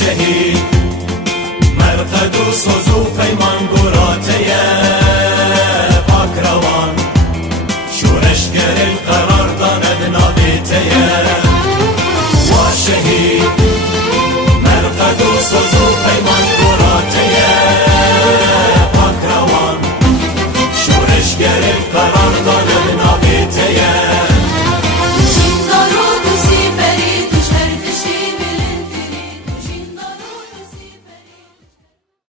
شهید مرقد و سوز و پیمان گراته پاک روان شورشگر القرار داند نابیته و شهید مرقد و سوز و پیمان گراته پاک روان شورشگر القرار